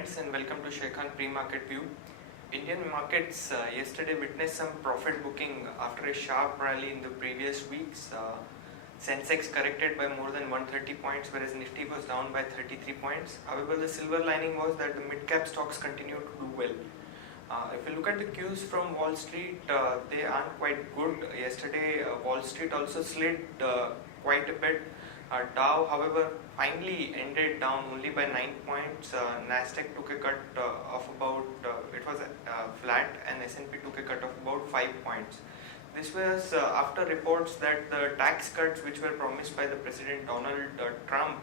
friends and welcome to Sharekhan pre-market view. Indian markets yesterday witnessed some profit booking after a sharp rally in the previous weeks. Sensex corrected by more than 130 points, whereas Nifty was down by 33 points. However, the silver lining was that the mid-cap stocks continued to do well. If you look at the cues from Wall Street, they aren't quite good. Yesterday, Wall Street also slid quite a bit. Dow, however, finally ended down only by 9 points. Nasdaq took a cut of about, it was flat, and S&P took a cut of about 5 points. This was after reports that the tax cuts which were promised by the President Donald Trump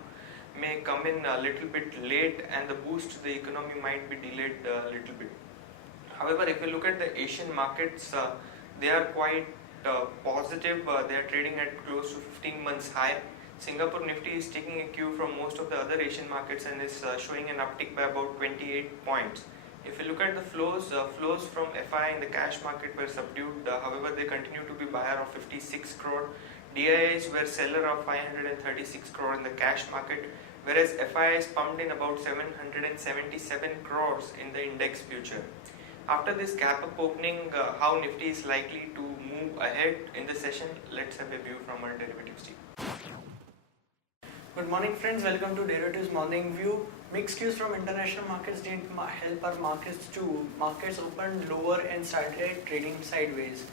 may come in a little bit late, and the boost to the economy might be delayed a little bit. However, if you look at the Asian markets, they are quite positive. They are trading at close to 15 months high. Singapore Nifty is taking a cue from most of the other Asian markets and is showing an uptick by about 28 points. If you look at the flows, flows from FI in the cash market were subdued. However, they continue to be buyer of 56 crore. DIIs were seller of 536 crore in the cash market, whereas FIIs pumped in about 777 crores in the index future. After this gap up opening, how Nifty is likely to move ahead in the session, let's have a view from our derivatives team. Good morning friends, welcome to Derivatives Morning View. Mixed cues from international markets didn't help our markets too. Markets opened lower and started trading sideways.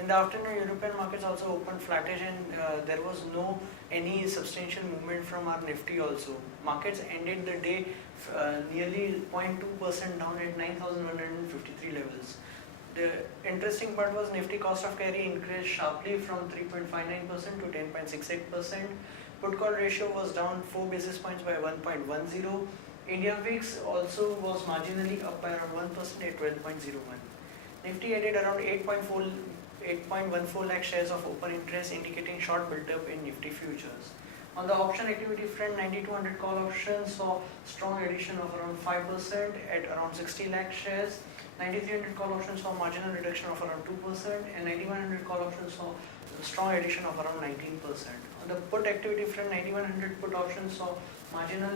In the afternoon, European markets also opened flattish, and there was no any substantial movement from our Nifty also. Markets ended the day nearly 0.2% down at 9,153 levels. The interesting part was Nifty cost of carry increased sharply from 3.59% to 10.68%. Put call ratio was down 4 basis points by 1.10. India VIX also was marginally up by around 1% at 12.01. Nifty added around 8.14 lakh shares of open interest, indicating short build-up in Nifty futures. On the option activity front, 9200 call options saw strong addition of around 5% at around 60 lakh shares. 9300 call options saw marginal reduction of around 2%, and 9100 call options saw strong addition of around 19%. On the put activity front, 9100 put options saw marginal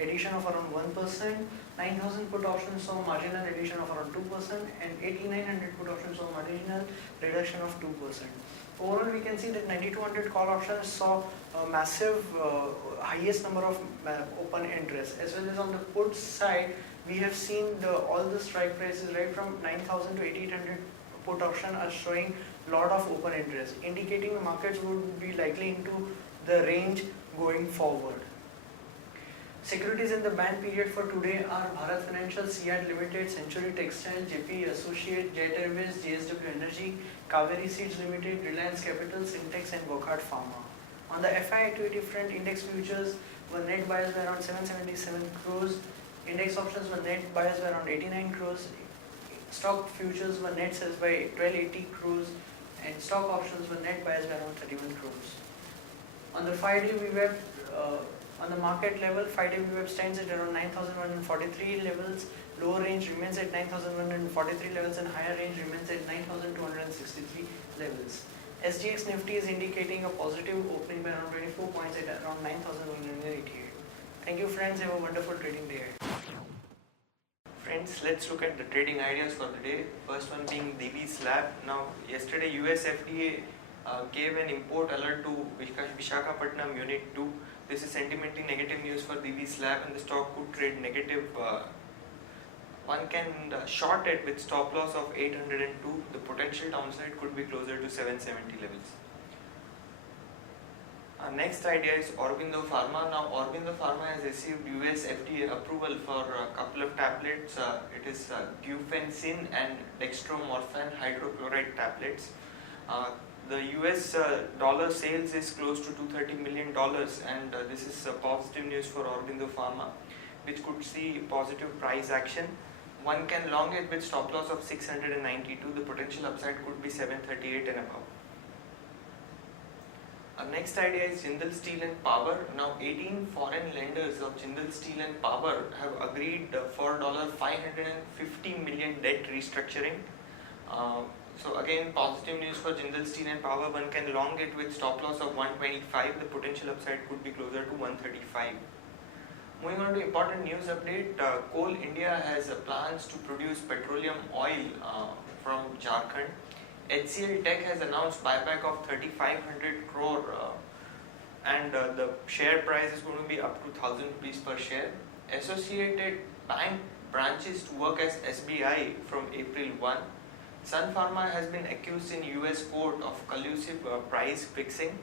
addition of around 1%, 9000 put options saw marginal addition of around 2%, and 8900 put options saw marginal reduction of 2%. Overall, we can see that 9200 call options saw a massive highest number of open interest, as well as on the put side, we have seen all the strike prices right from 9000 to 8800 put option are showing lot of open interest, indicating the markets would be likely into the range going forward. Securities in the ban period for today are Bharat Financial, Siad Limited, Century Textile, JP Associate, Jet Airways, JSW Energy, Kaveri Seeds Limited, Reliance Capital, Syntex and Wockhardt Pharma. On the FI activity front, index futures were net buyers by around 777 crores, index options were net buyers by around 89 crores, stock futures were net sales by 1280 crores, and stock options were net buyers by around 31 crores. On the 5-day VWAP, on the market level, 5-day VWAP stands at around 9,143 levels, lower range remains at 9,143 levels, and higher range remains at 9,263 levels. SGX Nifty is indicating a positive opening by around 24 points at around 9,188. Thank you friends, have a wonderful trading day. Friends, let's look at the trading ideas for the day. First one being DB slab. Now, yesterday US FDA gave an import alert to Visakhapatnam Unit 2. This is sentimentally negative news for DB slab, and the stock could trade negative. One can short it with stop loss of 802. The potential downside could be closer to 770 levels. Next idea is Aurobindo Pharma. Now, Aurobindo Pharma has received US FDA approval for a couple of tablets. It is Gufensin and dextromorphan hydrochloride tablets. The US dollar sales is close to $230 million, and this is positive news for Aurobindo Pharma, which could see positive price action. One can long it with stop loss of 692. The potential upside could be 738 and above. Our next idea is Jindal Steel and Power. Now, 18 foreign lenders of Jindal Steel and Power have agreed for $550 million debt restructuring. So again, positive news for Jindal Steel and Power. One can long it with stop loss of 125. The potential upside could be closer to 135. Moving on to important news update, Coal India has plans to produce petroleum oil from Jharkhand. HCL Tech has announced buyback of 3,500 crore and the share price is going to be up to 1,000 rupees per share. Associated Bank branches to work as SBI from April 1. Sun Pharma has been accused in US court of collusive price fixing.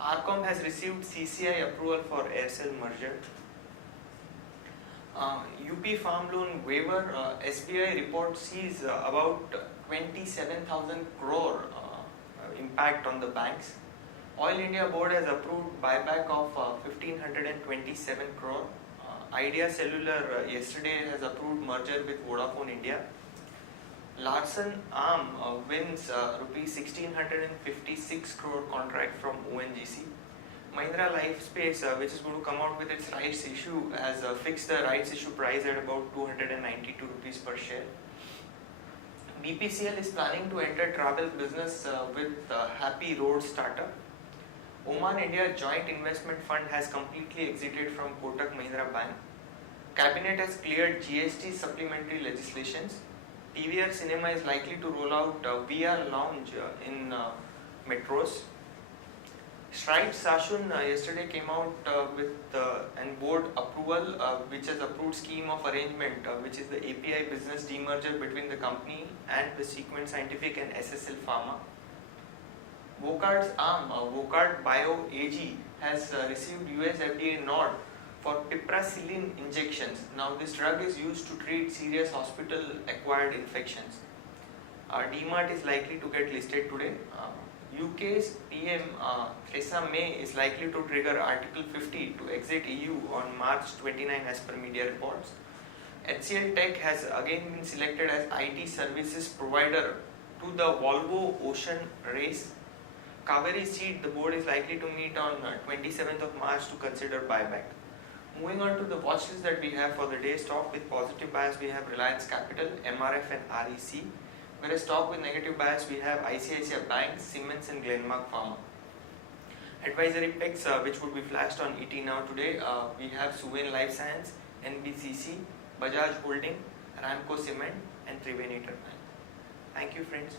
Arcom has received CCI approval for Aircel merger. UP Farm Loan Waiver, SBI report sees about 27,000 crore impact on the banks. Oil India Board has approved buyback of 1527 crore. Idea Cellular yesterday has approved merger with Vodafone India. Larsen Arm wins rupees 1656 crore contract from ONGC. Mahindra Lifespace, which is going to come out with its rights issue, has fixed the rights issue price at about 292 rupees per share. BPCL is planning to enter travel business with Happy Road startup. Oman India Joint Investment Fund has completely exited from Kotak Mahindra Bank. Cabinet has cleared GST supplementary legislations. PVR Cinema is likely to roll out VR lounge in metros. Stripes Sashun yesterday came out with an board approval which has approved scheme of arrangement which is the API business demerger between the company and the Sequent Scientific and SSL Pharma. Vocard's arm, Vocard Bio AG, has received US FDA nod for piperacillin injections. Now this drug is used to treat serious hospital acquired infections. DMart is likely to get listed today. UK's PM Theresa May is likely to trigger Article 50 to exit EU on March 29 as per media reports. HCL Tech has again been selected as IT services provider to the Volvo Ocean Race. Kaveri Seed, the board is likely to meet on 27th of March to consider buyback. Moving on to the watch list that we have for the day, stock with positive bias we have Reliance Capital, MRF and REC. Whereas stock with negative bias we have ICICI Bank, Siemens and Glenmark Pharma. Advisory picks which would be flashed on ET Now today, we have Suven Life Science, NBCC, Bajaj Holding, Ramco Cement and Triveni Turbine. Thank you friends.